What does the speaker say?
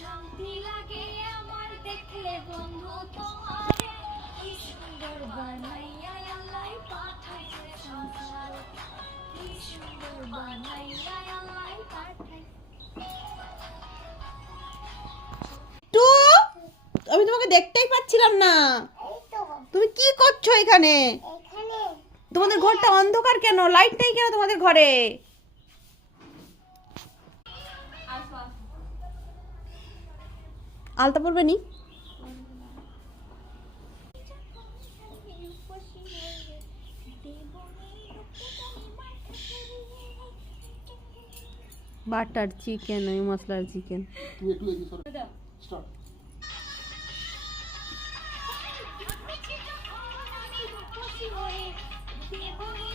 শান্তি লাগে আমার দেখলে বন্ধু তোমারে, কি সুন্দর বানাইয়া আল্লাহ পাঠাইছে সংসারে, কি সুন্দর বানাইয়া আল্লাহ পাঠাইছে। টু, আমি তোমাকে দেখতেই পাচ্ছিলাম না, তুমি কি করছো এখানে? তোমাদের ঘরটা অন্ধকার কেন? লাইট নেই কেন তোমাদের ঘরে? আলতা পড়বে নি? বাটার চিকেন, ওই মশলার চিকেন। দেবনী